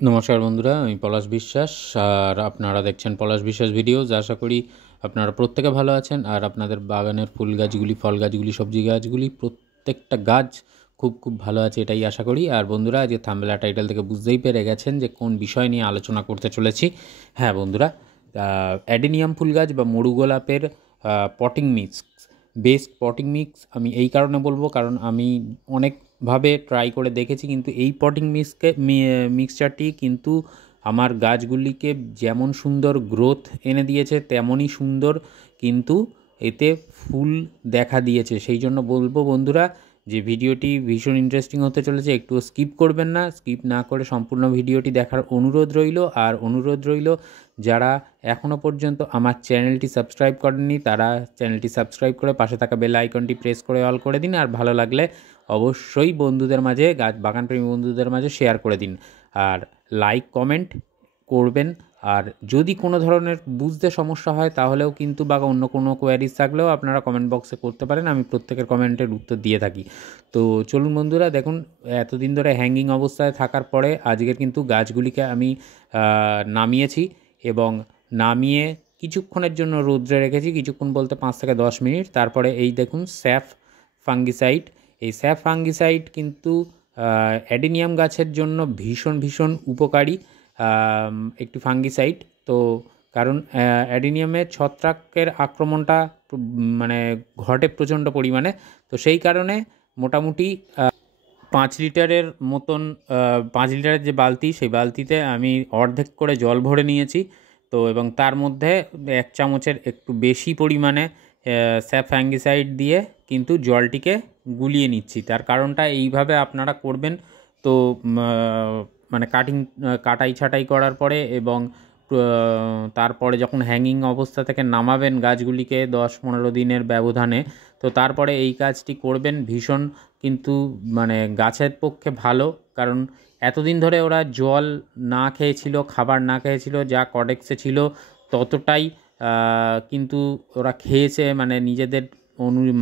নমস্কার বন্ধুরা, আমি পলাশ বিশ্বাস আর আপনারা দেখছেন পলাশ বিশ্বাস ভিডিওস। আশা করি আপনারা প্রত্যেকে ভালো আছেন আর আপনাদের বাগানের ফুল গাছগুলি, ফল গাছগুলি, সবজি গাছগুলি প্রত্যেকটা গাছ খুব খুব ভালো আছে, এটাই আশা করি। আর বন্ধুরা, আজকে থাম্বনেল টাইটেল থেকে বুঝতেই পেরে গেছেন যে কোন বিষয় নিয়ে আলোচনা করতে চলেছি। হ্যাঁ বন্ধুরা, অ্যাডেনিয়াম ফুল গাছ বা মরু গোলাপের potting mix, best potting mix আমি এই কারণে বলবো কারণ আমি অনেকভাবে ট্রাই করে দেখেছি, কিন্তু এই পটিং মিক্সচারটি কিন্তু আমার গাছগুলিকে যেমন সুন্দর গ্রোথ এনে দিয়েছে তেমনই সুন্দর কিন্তু এতে ফুল দেখা দিয়েছে। সেই জন্য বলবো বন্ধুরা যে ভিডিওটি ভীষণ ইন্টারেস্টিং হতে চলেছে, একটু স্কিপ করবেন না। স্কিপ না করে সম্পূর্ণ ভিডিওটি দেখার অনুরোধ রইল। আর অনুরোধ রইল, যারা এখনও পর্যন্ত আমার চ্যানেলটি সাবস্ক্রাইব করেননি তারা চ্যানেলটি সাবস্ক্রাইব করে পাশে থাকা বেল আইকনটি প্রেস করে অল করে দিন। আর ভালো লাগলে অবশ্যই বন্ধুদের মাঝে, বাগানপ্রেমী বন্ধুদের মাঝে শেয়ার করে দিন আর লাইক কমেন্ট করবেন। আর যদি কোনো ধরনের বুঝতে সমস্যা হয় তাহলেও কিন্তু বা অন্য কোনো কোয়ারিজ থাকলেও আপনারা কমেন্ট বক্সে করতে পারেন, আমি প্রত্যেকের কমেন্টের উত্তর দিয়ে থাকি। তো চলুন বন্ধুরা, দেখুন এতদিন ধরে হ্যাঙ্গিং অবস্থায় থাকার পরে আজকের কিন্তু গাছগুলিকে আমি নামিয়েছি এবং নামিয়ে কিছুক্ষণের জন্য রৌদ্রে রেখেছি, কিছুক্ষণ বলতে 5 থেকে 10 মিনিট। তারপরে এই দেখুন স্যাফ ফাঙ্গিসাইড, এই স্যাফ ফাঙ্গিসাইড কিন্তু অ্যাডেনিয়াম গাছের জন্য ভীষণ ভীষণ উপকারী একটি ফাঙ্গিসাইড। তো কারণ অ্যাডেনিয়ামের ছত্রাকের আক্রমণটা মানে ঘটে প্রচণ্ড পরিমাণে, তো সেই কারণে মোটামুটি 5 লিটারের মতন 5 লিটারের যে বালতি, সেই বালতিতে আমি অর্ধেক করে জল ভরে নিয়েছি। তো এবং তার মধ্যে 1 চামচের একটু বেশি পরিমাণে স্যাপ ফ্যাঙ্গিসাইড দিয়ে কিন্তু জলটিকে গুলিয়ে নিচ্ছি। তার কারণটা এইভাবে আপনারা করবেন। তো মানে কাটাই ছাটাই করার পরে এবং তারপরে যখন হ্যাঙ্গিং অবস্থা থেকে নামাবেন গাছগুলিকে 10-15 দিনের ব্যবধানে, তো তারপরে এই কাজটি করবেন। ভীষণ কিন্তু মানে গাছের পক্ষে ভালো, কারণ এতদিন ধরে ওরা জল না খেয়েছিল, খাবার না খেয়েছিল, যা কডেক্সে ছিল ততটাই কিন্তু ওরা খেয়েছে, মানে নিজেদের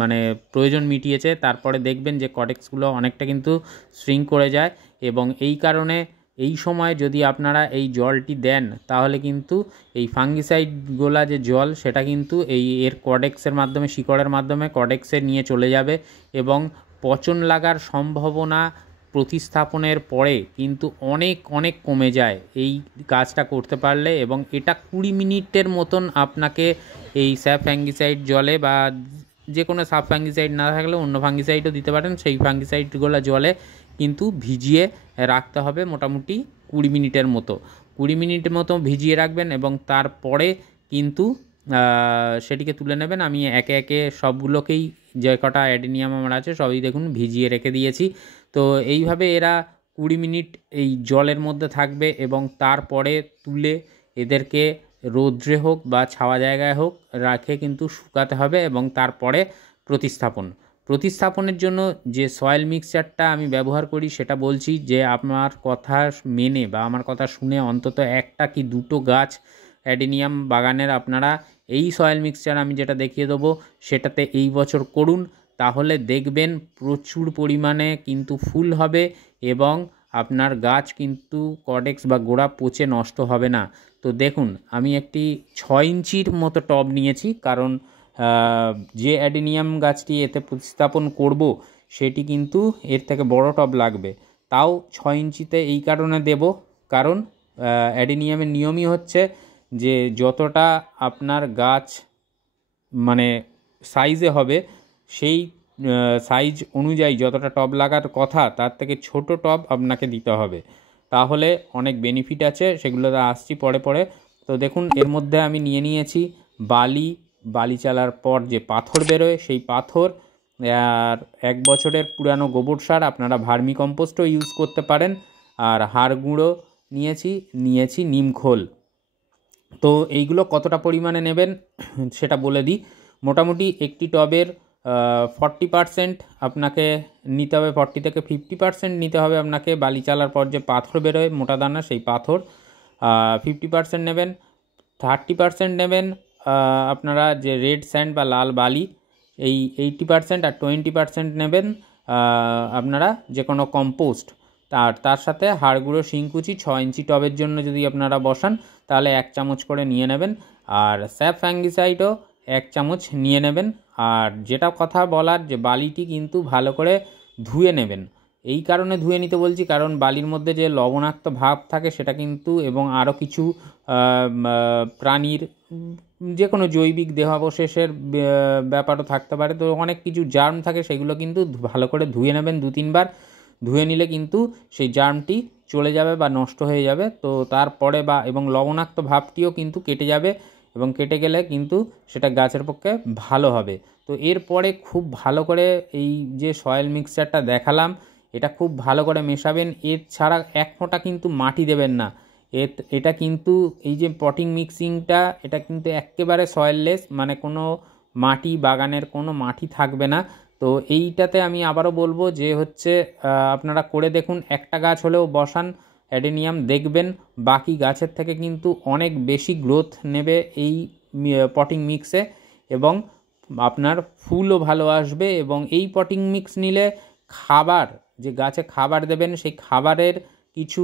মানে প্রয়োজন মিটিয়েছে। তারপরে দেখবেন যে কডেক্সগুলো অনেকটা কিন্তু শ্রিঙ্ক করে যায় এবং এই কারণে এই সময় যদি আপনারা এই জলটি দেন তাহলে কিন্তু এই ফাঙ্গিসাইডগুলা যে জল সেটা কিন্তু এর কডেক্সের মাধ্যমে, শিকড়ের মাধ্যমে কডেক্সে নিয়ে চলে যাবে এবং পচন লাগার সম্ভাবনা প্রতিস্থাপনের পরে কিন্তু অনেক অনেক কমে যায় এই কাজটা করতে পারলে। এবং এটা 20 মিনিটের মতন আপনাকে এই স্যাপ ফ্যাঙ্গিসাইড জলে বা যে কোনো সাব ফাঙ্গিসাইড না থাকলে অন্য ফাঙ্গিসাইডও দিতে পারেন, সেই ফাঙ্গিসাইডগুলো জলে কিন্তু ভিজিয়ে রাখতে হবে মোটামুটি 20 মিনিটের মতো। 20 মিনিটের মতো ভিজিয়ে রাখবেন এবং তারপরে কিন্তু সেটিকে তুলে নেবেন। আমি একে একে সবগুলোকেই, যে কটা অ্যাডেনিয়াম আমার আছে সবই দেখুন ভিজিয়ে রেখে দিয়েছি। তো এইভাবে এরা 20 মিনিট এই জলের মধ্যে থাকবে এবং তারপরে তুলে এদেরকে রৌদ্রে হোক বা ছাওয়া জায়গায় হোক রাখে কিন্তু শুকাতে হবে এবং তারপরে প্রতিস্থাপনের জন্য যে সয়েল মিক্সচারটা আমি ব্যবহার করি সেটা বলছি, যে আমার কথা মেনে বা আমার কথা শুনে অন্তত 1টা কি 2টো গাছ অ্যাডেনিয়াম বাগানের আপনারা এই সয়েল মিক্সচার আমি যেটা দেখিয়ে দেবো সেটাতে এই বছর করুন, তাহলে দেখবেন প্রচুর পরিমাণে কিন্তু ফুল হবে এবং আপনার গাছ কিন্তু কডেক্স বা গোড়া পচে নষ্ট হবে না। তো দেখুন আমি একটি 6 ইঞ্চির মতো টব নিয়েছি, কারণ যে অ্যাডেনিয়াম গাছটি এতে প্রতিস্থাপন করব সেটি কিন্তু এর থেকে বড় টব লাগবে। তাও 6 ইঞ্চিতে এই কারণে দেব, কারণ অ্যাডেনিয়ামের নিয়মই হচ্ছে যে যতটা আপনার গাছ মানে সাইজে হবে সেই সাইজ অনুযায়ী যতটা টব লাগার কথা তার থেকে ছোট টব আপনাকে দিতে হবে, তাহলে অনেক বেনিফিট আছে, সেগুলোতে আসছি পরে পরে। তো দেখুন এর মধ্যে আমি নিয়ে নিয়েছি বালি চালার পর যে পাথর বেরোয় সেই পাথর, আর 1 বছরের পুরানো গোবর সার, আপনারা ভার্মি কম্পোস্টও ইউজ করতে পারেন, আর হাড় গুঁড়ো নিয়েছি নিমখোল। তো এইগুলো কতটা পরিমাণে নেবেন সেটা বলে দিই। মোটামুটি একটি টবের 40% আপনাকে নিতে হবে, 40 থেকে 50% নিতে হবে আপনাকে বালি চালার পর যে পাথর বেরোয় মোটা দানা, সেই পাথর 50% নেবেন। 30% নেবেন আপনারা যে রেড স্যান্ড বা লাল বালি, এই 80%, আর 20% নেবেন আপনারা যে কোনো কম্পোস্ট। আর তার সাথে হাড় গুঁড়ো শিংকুচি 6 ইঞ্চি টবের জন্য যদি আপনারা বসান তাহলে 1 চামচ করে নিয়ে নেবেন। আর স্যাপ ফ্যাঙ্গিসাইডও 1 চামচ নিয়ে নেবেন। আর যেটা কথা বলার যে বালিটি কিন্তু ভালো করে ধুয়ে নেবেন। এই কারণে ধুয়ে নিতে বলছি, কারণ বালির মধ্যে যে লবণাক্ত ভাব থাকে সেটা কিন্তু, এবং আরও কিছু প্রাণীর যে কোনো জৈবিক দেহাবশেষের ব্যাপারও থাকতে পারে, তো অনেক কিছু জার্ম থাকে, সেগুলো কিন্তু ভালো করে ধুয়ে নেবেন 2-3 বার। ধুয়ে নিলে কিন্তু সেই জার্মটি চলে যাবে বা নষ্ট হয়ে যাবে। তো তারপরে এবং লবণাক্ত ভাবটিও কিন্তু কেটে যাবে, এবং কেটে গেলে কিন্তু সেটা গাছের পক্ষে ভালো হবে। তো এরপরে খুব ভালো করে এই যে সয়েল মিক্সচারটা দেখালাম, এটা খুব ভালো করে মেশাবেন। এর ছাড়া 1 ফোঁটা কিন্তু মাটি দেবেন না। এটা কিন্তু এই যে পটিং মিক্সিংটা, এটা কিন্তু একেবারে সয়েললেস, মানে কোনো মাটি, বাগানের কোনো মাটি থাকবে না। তো এইটাতে আমি আবারও বলবো যে হচ্ছে আপনারা করে দেখুন, একটা গাছ হলেও বসান অ্যাডেনিয়াম, দেখবেন বাকি গাছের থেকে কিন্তু অনেক বেশি গ্রোথ নেবে এই পটিং মিক্সে, এবং আপনার ফুলও ভালো আসবে। এবং এই পটিং মিক্স নিলে খাবার, যে গাছে খাবার দেবেন সেই খাবারের কিছু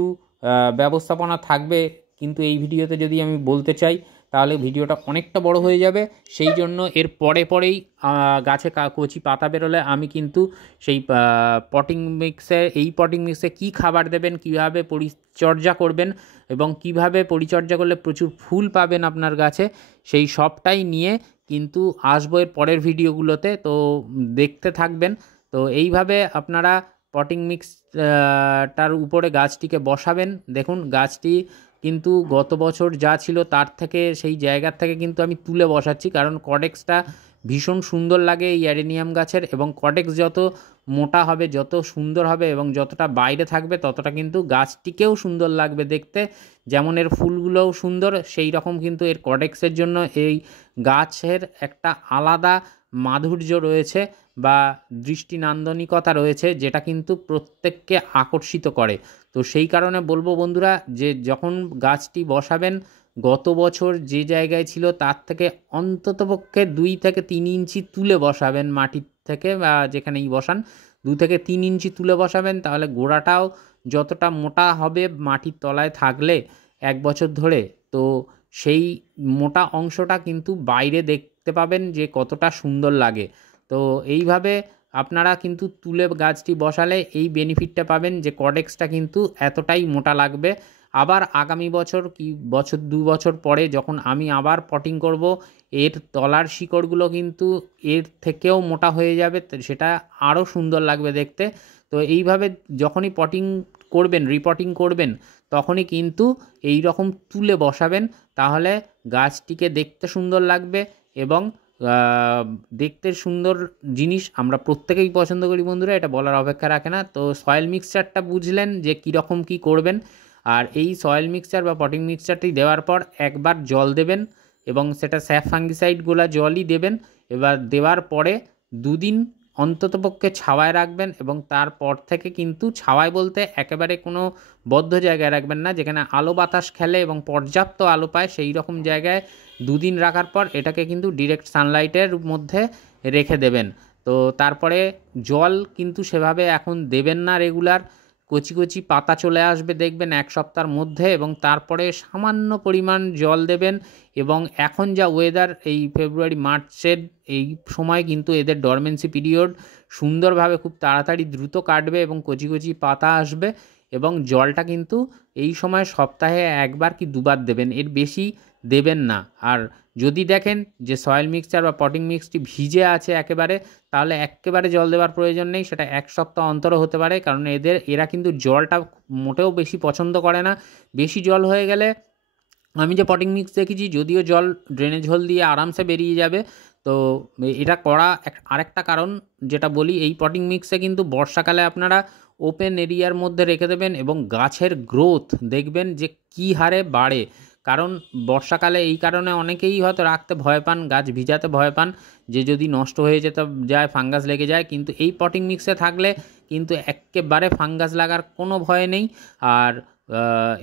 ব্যবস্থাপনা থাকবে, কিন্তু এই ভিডিওতে যদি আমি বলতে চাই তাহলে ভিডিওটা অনেকটা বড় হয়ে যাবে। সেই জন্য এর পরেই গাছে কচি পাতা বেরোলে আমি কিন্তু সেই এই পটিং মিক্সে কী খাবার দেবেন, কিভাবে পরিচর্যা করবেন, এবং কিভাবে পরিচর্যা করলে প্রচুর ফুল পাবেন আপনার গাছে, সেই সবটাই নিয়ে কিন্তু আসবো এর পরের ভিডিওগুলোতে। তো দেখতে থাকবেন। তো এইভাবে আপনারা পটিং মিক্সটার উপরে গাছটিকে বসাবেন। দেখুন গাছটি কিন্তু গত বছর যা ছিল তার থেকে, সেই জায়গার থেকে কিন্তু আমি তুলে বসাচ্ছি, কারণ কডেক্সটা ভীষণ সুন্দর লাগে এই অ্যাডেনিয়াম গাছের, এবং কডেক্স যত মোটা হবে, যত সুন্দর হবে, এবং যতটা বাইরে থাকবে ততটা কিন্তু গাছটিকেও সুন্দর লাগবে দেখতে। যেমন এর ফুলগুলোও সুন্দর, সেই রকম কিন্তু এর কডেক্সের জন্য এই গাছের একটা আলাদা মাধুর্য রয়েছে বা দৃষ্টিনান্দনিকতা রয়েছে, যেটা কিন্তু প্রত্যেককে আকর্ষিত করে। তো সেই কারণে বলবো বন্ধুরা, যে যখন গাছটি বসাবেন, গত বছর যে জায়গায় ছিল তার থেকে অন্ততপক্ষে 2 থেকে 3 ইঞ্চি তুলে বসাবেন মাটির থেকে, বা যেখানেই বসান 2 থেকে 3 ইঞ্চি তুলে বসাবেন, তাহলে গোড়াটাও যতটা মোটা হবে মাটির তলায় থাকলে 1 বছর ধরে, তো সেই মোটা অংশটা কিন্তু বাইরে দেখতে পাবেন যে কতটা সুন্দর লাগে। তো এইভাবে আপনারা কিন্তু তুলে গাছটি বসালে এই বেনিফিটটা পাবেন যে কডেক্সটা কিন্তু এতটাই মোটা লাগবে। আবার আগামী বছর কি 2 বছর পরে যখন আমি আবার পটিং করব, এর তলার শিকড়গুলো কিন্তু এর থেকেও মোটা হয়ে যাবে, সেটা আরও সুন্দর লাগবে দেখতে। তো এইভাবে যখনই পটিং করবেন, রিপটিং করবেন, তখনই কিন্তু এই রকম তুলে বসাবেন, তাহলে গাছটিকে দেখতে সুন্দর লাগবে। এবং দেখতে সুন্দর জিনিস আমরা প্রত্যেকেই পছন্দ করি বন্ধুরা, এটা বলার অপেক্ষা রাখে না। তো সয়েল মিক্সচারটা বুঝলেন যে কীরকম কী করবেন। আর এই সয়েল মিক্সচার বা পটিং মিক্সচারটি দেওয়ার পর একবার জল দেবেন, এবং সেটা স্যাপ ফাঙ্গিসাইডগুলো জলই দেবেন। এবার দেওয়ার পরে 2 দিন অন্ততপক্ষে ছাওয়ায় রাখবেন, এবং তারপর থেকে কিন্তু ছাওয়ায় বলতে একেবারে কোনো বদ্ধ জায়গায় রাখবেন না, যেখানে আলো বাতাস খেলে এবং পর্যাপ্ত আলো পায়, সেই রকম জায়গায় 2 দিন রাখার পর এটাকে কিন্তু ডিরেক্ট সানলাইটের মধ্যে রেখে দেবেন। তো তারপরে জল কিন্তু সেভাবে এখন দেবেন না রেগুলার, কচি কচি পাতা চলে আসবে দেখবেন 1 সপ্তাহের মধ্যে, এবং তারপরে সামান্য পরিমাণ জল দেবেন। এবং এখন যা ওয়েদার, এই ফেব্রুয়ারি মার্চের এই সময় কিন্তু এদের ডরমেন্সি পিরিয়ড সুন্দরভাবে খুব তাড়াতাড়ি দ্রুত কাটবে, এবং কচি কচি পাতা আসবে। এবং জলটা কিন্তু এই সময় সপ্তাহে 1 বার কি 2 বার দেবেন, এর বেশি দেবেন না। আর যদি দেখেন যে সয়েল মিক্সচার বা পটিং মিক্সটি ভিজে আছে একেবারে, তাহলে একেবারে জল দেওয়ার প্রয়োজন নেই, সেটা 1 সপ্তাহ অন্তরও হতে পারে, কারণ এরা কিন্তু জলটা মোটেও বেশি পছন্দ করে না। বেশি জল হয়ে গেলে, আমি যে পটিং মিক্স দেখেছি, যদিও জল ড্রেনেজ হোল দিয়ে আরামসে বেরিয়ে যাবে। তো এটা করা আরেকটা কারণ যেটা বলি, এই পটিং মিক্সে কিন্তু বর্ষাকালে আপনারা ওপেন এরিয়ার মধ্যে রেখে দেবেন, এবং গাছের গ্রোথ দেখবেন যে কী হারে বাড়ে। কারণ বর্ষাকালে এই কারণে অনেকেই হয়তো রাখতে ভয় পান, গাছ ভিজাতে ভয় পান, যে যদি নষ্ট হয়ে যেতে যায়, ফাঙ্গাস লেগে যায়। কিন্তু এই পটিং মিক্সে থাকলে কিন্তু একেবারে ফাঙ্গাস লাগার কোনো ভয় নেই। আর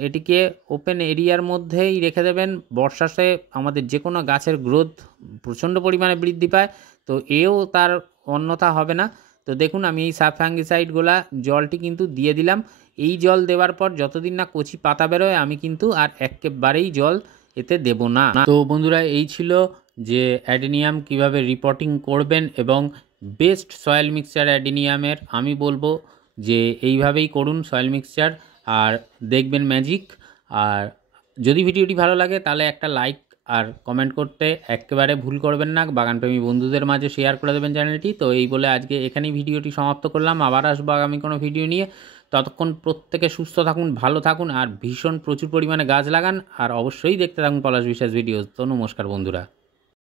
এটিকে ওপেন এরিয়ার মধ্যেই রেখে দেবেন। বর্ষাতে আমাদের যে কোনো গাছের গ্রোথ প্রচণ্ড পরিমাণে বৃদ্ধি পায়, তো এও তার অন্যথা হবে না। তো দেখুন আমি এই সাব ফাঙ্গিসাইডগুলা জলটি কিন্তু দিয়ে দিলাম। এই জল দেওয়ার পর যতদিন না কচি পাতা বেরোয় আমি কিন্তু আর একেবারেই জল এতে দেব না। তো বন্ধুরা, এই ছিল যে অ্যাডেনিয়াম কিভাবে রিপোর্টিং করবেন এবং বেস্ট সয়েল মিক্সচার অ্যাডেনিয়ামের। আমি বলবো যে এইভাবেই করুন সয়েল মিক্সচার, আর দেখবেন ম্যাজিক। আর যদি ভিডিওটি ভালো লাগে তাহলে একটা লাইক আর কমেন্ট করতে একেবারে ভুল করবেন না। বাগানপ্রেমী বন্ধুদের মাঝে শেয়ার করে দেবেন চ্যানেলটি। তো এই বলে আজকে এখানেই ভিডিওটি সমাপ্ত করলাম। আবার আসবো আগামী কোনো ভিডিও নিয়ে। ততক্ষণ প্রত্যেকে সুস্থ থাকুন, ভালো থাকুন, আর ভীষণ প্রচুর পরিমাণে গাছ লাগান, আর অবশ্যই দেখতে থাকুন পলাশ বিশ্বাস ভিডিও। তো নমস্কার বন্ধুরা।